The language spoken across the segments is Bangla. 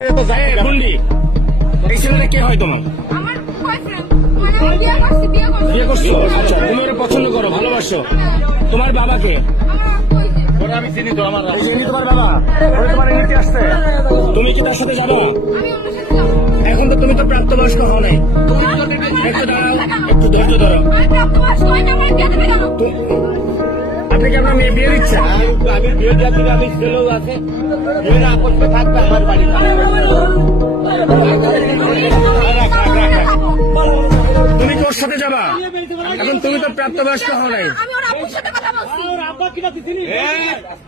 এই ছেলেটা কে হয় তোমার? আমার বয়ফ্রেন্ড, মানে আমি বিয়ে করছি। আচ্ছা, তুমি ওরা পছন্দ করো, ভালোবাসো। তোমার বাবাকে? আমার আব্বু হইছে। ওরা আমি চিনি তো, আমার চিনি তোমার বাবা। ওরা তোমার নিতে আসছে, তুমি কি তার সাথে যাবো? আমি ওর সাথে যাবো। এখন তো তুমি তো প্রাপ্তবয়স্ক হও নাই। একটু দাঁড়াও, একটু ধৈর্য ধরো। আমি প্রাপ্তবয়স্ক হই না, আমার বিয়ে দেবে কেন? আপনি কি আপনার মেয়ে বিয়ে দিচ্ছেন? আমি বিয়ে দিচ্ছি, আমি ছেলেও আছে, বিয়ে না করতে থাকবে আমার বাড়ি। তুমি কি ওর সাথে যাবা? এখন তুমি তো প্রাপ্তবয়স্ক হও নাই। আমি ওর আব্বুর সাথে কথা বলছি।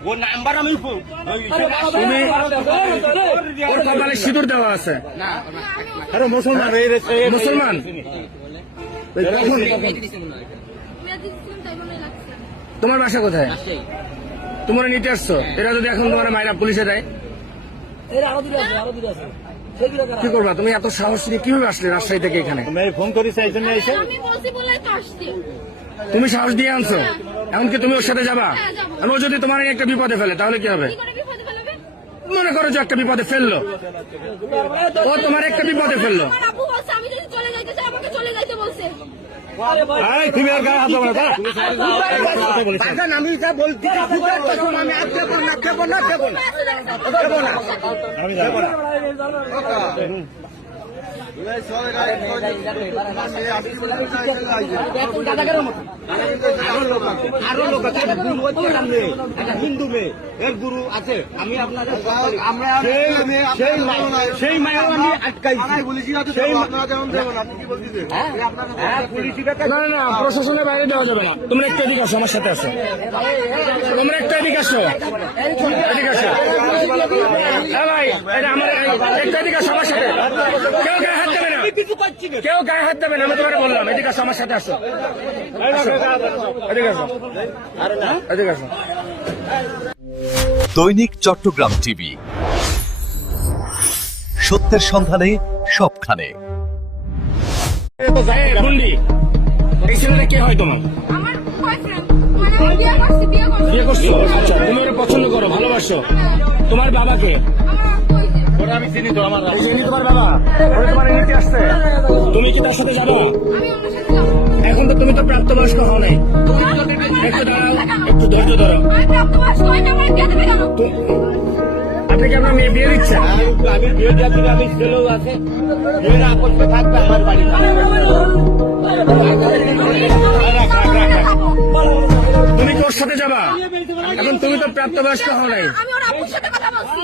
ওর নাম্বার আমি তুমি ওর কপালে সিঁদুর দেওয়া আছে। আরে মুসলমান, মুসলমান কখন? বিয়ে দিচ্ছিলাম, তাই বলে লাগছে। তোমার বাসা কোথায়? তোমরা নিতে আসছো, এরা যদি এখন তোমার মায়েরা পুলিশে দেয় কি করবা? তুমি এত সাহস নিয়ে কিভাবে আসলে রাজশাহী থেকে এখানে? ফোন করিস এই জন্য এসে আমি বলছি বলে তো আসছি। তুমি সাহস দিয়ে আনছো, এমনকি তুমি ওর সাথে যাবা? হ্যাঁ, যাবো। আর ও যদি তোমার একটা বিপদে ফেলে তাহলে কি হবে? কি করে বিপদে ফেলবে? মনে করো যে একটা বিপদে ফেললো, ও তোমার একটা বিপদে ফেললো। আমার আব্বু বলছে আমি যদি চলে যাইতে চাই আমাকে চলে যাইতে বলছে। তুমি আর গায়ে হাত দেবো না, দাঁড়া। আমি যা বলছি আমি আর দেবো না, দেবো না, দেবো না, দেবো না, আমি যাবো না। আরো লোক আছে, একটা গুরু আছে, একটা হিন্দু মেয়ে, এর গুরু আছে। আমি আপনাদের সেই মায়েও আমি আটকাইছি। না না, প্রশাসনের বাইরে দেওয়া যাবে না। তোমরা একটু এদিকে আসো, আমার সাথে আসো। তোমরা একটু এদিকে আসো, এদিকে আসো। হ্যাঁ ভাই, এটা আমার একটু এদিকে আসো আমার সাথে। কেউ গায়ে হাত দেবে না, কেউ গায়ে হাত দেবে না, আমি তোমাকে বললাম। এদিকে আসো, আমার সাথে আসো। এদিকে আসো, এদিকে আসো। দৈনিক চট্টগ্রাম টিভি, সত্যের সন্ধানে সবখানে। এই ছেলেটা কে হয় তোমার? আমার বয়ফ্রেন্ড, মানে আমি বিয়ে করছি। আচ্ছা, তুমি ওরা পছন্দ করো, ভালোবাসো। তোমার বাবাকে? আমার আব্বু হইছে। ওরা আমি চিনি তো, আমার চিনি তোমার বাবা। ওরা তোমার নিতে আসছে, তুমি কি তার সাথে যাবো? আমি ওর সাথে যাবো। এখন তো তুমি তো প্রাপ্তবয়স্ক হও নাই। একটু দাঁড়াও, একটু ধৈর্য ধরো। আমি প্রাপ্তবয়স্ক হই না, আমার বিয়ে দেবে কেন? আপনি কি আপনার মেয়ে বিয়ে দিচ্ছেন? আমি বিয়ে দিচ্ছি, আমি ছেলেও আছে, বিয়ে না করতে থাকবে আমার বাড়ি। তুমি কি ওর সাথে যাবা? এখন তুমি তো প্রাপ্তবয়স্ক হও নাই। আমি ওর আব্বুর সাথে কথা বলছি।